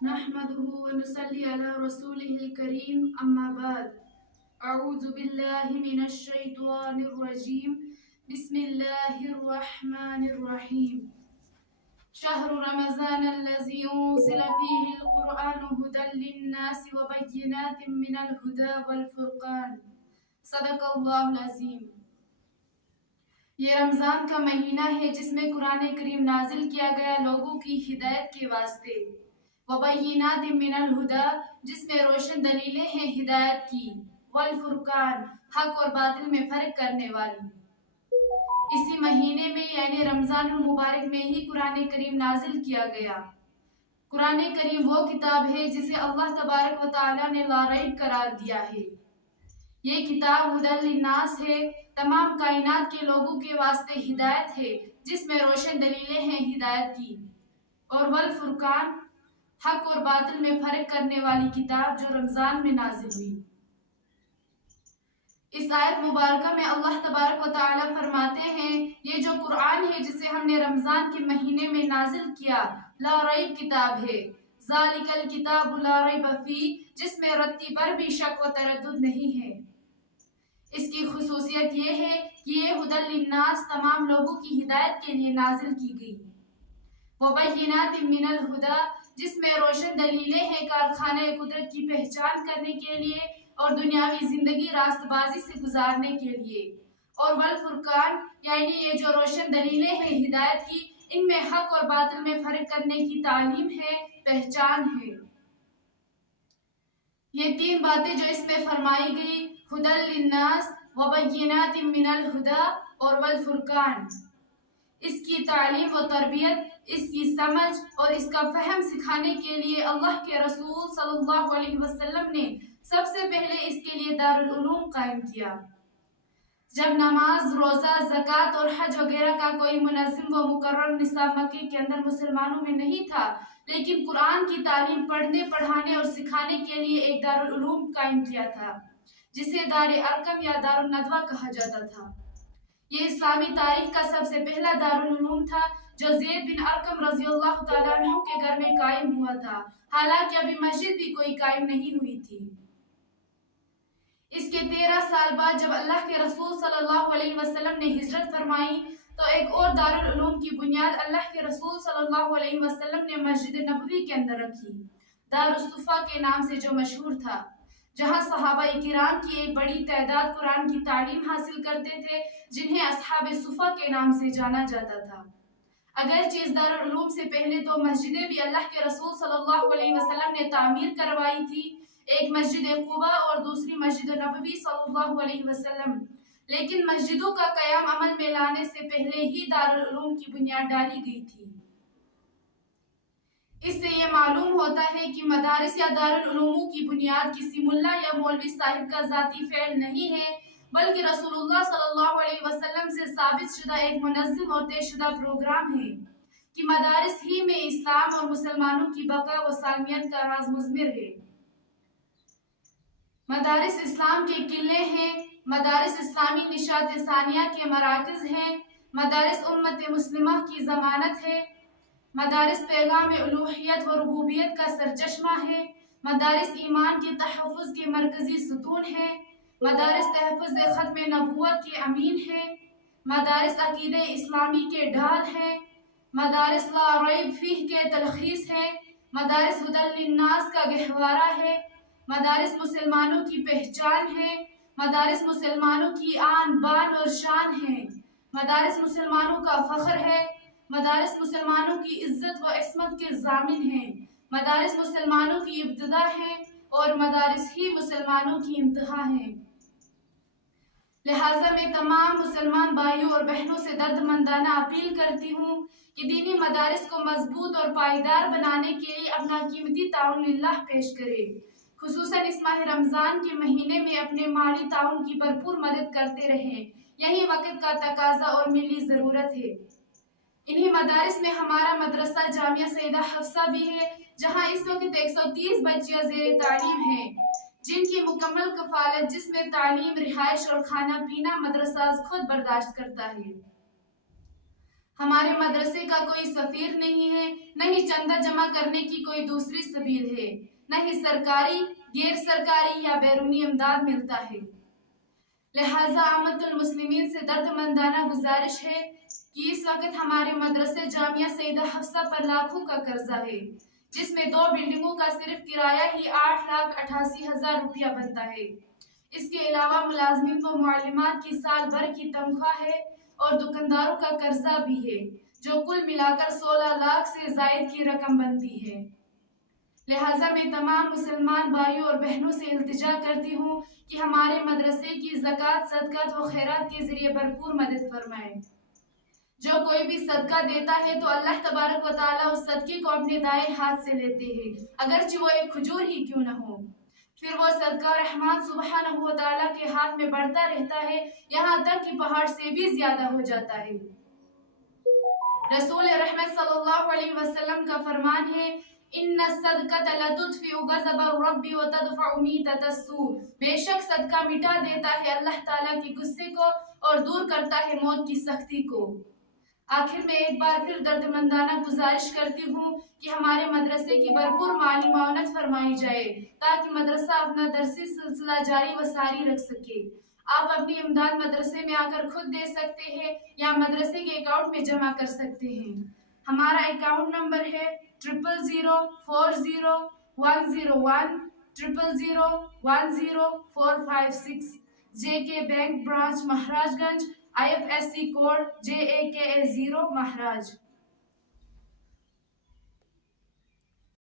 نحمده ونصلي على رسوله الكريم أما بعد أعوذ بالله من الشيطان الرجيم بسم الله الرحمن الرحيم شهر رمضان الذي أنزل فيه القرآن هدى للناس وبينات من الهدى والفرقان صدق اللہ العظیم۔ یہ رمضان کا مہینہ ہے جس میں قرآن کریم نازل کیا گیا لوگوں کی ہدایت کے واسطے، وبینات من الہدا جس میں روشن دلیلیں ہیں ہدایت کی، والفرقان حق اور باطل میں فرق کرنے والی۔ اسی مہینے میں یعنی رمضان المبارک میں ہی قرآن کریم نازل کیا گیا۔ قرآن کریم وہ کتاب ہے جسے اللہ تبارک و تعالی نے لا ریب قرار دیا ہے۔ یہ کتاب ہدی للناس ہے، تمام کائنات کے لوگوں کے واسطے ہدایت ہے جس میں روشن دلیلیں ہیں ہدایت کی، اور والفرقان حق اور باطل میں فرق کرنے والی کتاب جو رمضان میں نازل ہوئی۔ اس آیت مبارکہ میں اللہ تبارک و تعالی فرماتے ہیں یہ جو قرآن ہے جسے ہم نے رمضان کے مہینے میں نازل کیا لا ریب کتاب ہے، ذالک الکتاب لا ریب فیہ جس میں رتی پر بھی شک و تردد نہیں ہے۔ اس کی خصوصیت یہ ہے کہ یہ ہدی للناس تمام لوگوں کی ہدایت کے لیے نازل کی گئی، وبینات من الہدا جس میں روشن دلیلیں ہیں کارخانہ قدرت کی پہچان کرنے کے لیے اور دنیاوی زندگی راست بازی سے گزارنے کے لیے، اور والفرقان یعنی یہ جو روشن دلیلیں ہیں ہدایت کی ان میں حق اور باطل میں فرق کرنے کی تعلیم ہے، پہچان ہے۔ یہ تین باتیں جو اس میں فرمائی گئی ہدی للناس وبینات من الہدا اور والفرقان، اس کی تعلیم و تربیت، اس کی سمجھ اور اس کا فہم سکھانے کے لیے اللہ کے رسول صلی اللہ علیہ وسلم نے سب سے پہلے اس کے لیے دارالعلوم قائم کیا۔ جب نماز، روزہ، زکوٰۃ اور حج وغیرہ کا کوئی منظم و مقرر نصاب مکے کے اندر مسلمانوں میں نہیں تھا، لیکن قرآن کی تعلیم پڑھنے، پڑھانے اور سکھانے کے لیے ایک دارالعلوم قائم کیا تھا جسے دار ارقم یا دارالندوہ کہا جاتا تھا۔ یہ اسلامی تاریخ کا سب سے پہلا دارالعلوم تھا جو زید بن ارقم رضی اللہ تعالیٰ عنہ کے گھر میں قائم ہوا تھا، حالانکہ ابھی مسجد بھی کوئی قائم نہیں ہوئی تھی۔ اس کے 13 سال بعد جب اللہ کے رسول صلی اللہ علیہ وسلم نے ہجرت فرمائی تو ایک اور دارالعلوم کی بنیاد اللہ کے رسول صلی اللہ علیہ وسلم نے مسجد نبوی کے اندر رکھی، دارالصفا کے نام سے جو مشہور تھا، جہاں صحابہ کرام کی ایک بڑی تعداد قرآن کی تعلیم حاصل کرتے تھے جنہیں اصحاب صفا کے نام سے جانا جاتا تھا۔ اگرچہ اس دارالعلوم سے پہلے دو مسجدیں بھی اللہ کے رسول صلی اللہ علیہ وسلم نے تعمیر کروائی تھی، ایک مسجد قباء اور دوسری مسجد نبوی صلی اللہ علیہ وسلم، لیکن مسجدوں کا قیام عمل میں لانے سے پہلے ہی دارالعلوم کی بنیاد ڈالی گئی تھی۔ اس سے یہ معلوم ہوتا ہے کہ مدارس یا دارالعلوموں کی بنیاد کسی ملا یا مولوی صاحب کا ذاتی فعل نہیں ہے، بلکہ رسول اللہ صلی اللہ علیہ وسلم سے ثابت شدہ ایک منظم اور طے شدہ پروگرام ہے کہ مدارس ہی میں اسلام اور مسلمانوں کی بقا و سالمیت کا راز مضمر ہے۔ مدارس اسلام کے قلعے ہیں، مدارس اسلامی نشاط ثانیہ کے مراکز ہیں، مدارس امت مسلمہ کی ضمانت ہے، مدارس پیغام الوہیت و ربوبیت کا سرچشمہ ہے، مدارس ایمان کے تحفظ کے مرکزی ستون ہے، مدارس تحفظ ختم نبوت کے امین ہے، مدارس عقیدہ اسلامی کے ڈھال ہے، مدارس لا ریب فیہ کے تلخیص ہے، مدارس ہدی للناس کا گہوارہ ہے، مدارس مسلمانوں کی پہچان ہے، مدارس مسلمانوں کی آن بان اور شان ہے، مدارس مسلمانوں کا فخر ہے، مدارس مسلمانوں کی عزت و عصمت کے ضامن ہیں، مدارس مسلمانوں کی ابتدا ہیں اور مدارس ہی مسلمانوں کی انتہا ہیں۔ لہٰذا میں تمام مسلمان بھائیوں اور بہنوں سے درد مندانہ اپیل کرتی ہوں کہ دینی مدارس کو مضبوط اور پائیدار بنانے کے لیے اپنا قیمتی تعاون للہ پیش کرے، خصوصاً اس ماہ رمضان کے مہینے میں اپنے مالی تعاون کی بھرپور مدد کرتے رہیں، یہی وقت کا تقاضا اور ملی ضرورت ہے۔ انہی مدارس میں ہمارا مدرسہ جامعہ سیدہ حفصہ بھی ہے، جہاں اس وقت 130 بچیاں زیر تعلیم ہیں، جن کی مکمل کفالت جس میں تعلیم، رہائش اور کھانا پینا مدرسہ خود برداشت کرتا ہے۔ ہمارے مدرسے کا کوئی سفیر نہیں ہے، نہ ہی چندہ جمع کرنے کی کوئی دوسری سبیل ہے، نہ ہی سرکاری، غیر سرکاری یا بیرونی امداد ملتا ہے۔ لہٰذا امت المسلمین سے درد مندانہ گزارش ہے کہ اس وقت ہمارے مدرسے جامعہ سیدہ حفصہ پر لاکھوں کا قرضہ ہے، جس میں 2 بلڈنگوں کا صرف کرایہ ہی 8,88,000 روپیہ بنتا ہے۔ اس کے علاوہ ملازمین و معلمات کی سال بھر کی تنخواہ ہے اور دکانداروں کا قرضہ بھی ہے، جو کل ملا کر 16 لاکھ سے زائد کی رقم بنتی ہے۔ لہٰذا میں تمام مسلمان بھائیوں اور بہنوں سے التجا کرتی ہوں کہ ہمارے مدرسے کی زکوٰۃ، صدقات و خیرات کے ذریعے بھرپور مدد فرمائیں۔ جو کوئی بھی صدقہ دیتا ہے تو اللہ تبارک و تعالیٰ اس صدقے کو اپنے دائیں ہاتھ سے لیتے ہیں، اگرچہ وہ ایک کھجور ہی کیوں نہ ہو۔ پھر وہ صدقہ رحمان سبحانہ و تعالیٰ کے ہاتھ میں بڑھتا رہتا ہے، یہاں تک کہ پہاڑ سے بھی زیادہ ہو جاتا ہے۔ رسول رحمت صلی اللہ علیہ وسلم کا فرمان ہے، ان الصدقۃ لتطفئ غضب الرب وتدفع میتۃ السوء، بے شک صدقہ مٹا دیتا ہے اللہ تعالیٰ کے غصے کو اور دور کرتا ہے موت کی سختی کو۔ آخر میں ایک بار پھر درد مندانہ گزارش کرتی ہوں کہ ہمارے مدرسے کی بھرپور مالی معاونت فرمائی جائے تاکہ مدرسہ اپنا درسی سلسلہ جاری و ساری رکھ سکے۔ آپ اپنی امداد مدرسے میں آ کر خود دے سکتے ہیں یا مدرسے کے اکاؤنٹ میں جمع کر سکتے ہیں۔ ہمارا اکاؤنٹ نمبر ہے 0004010100456، جے کے بینک برانچ مہاراج گنج، IFSC کوڈ JAKA0 مہاراج۔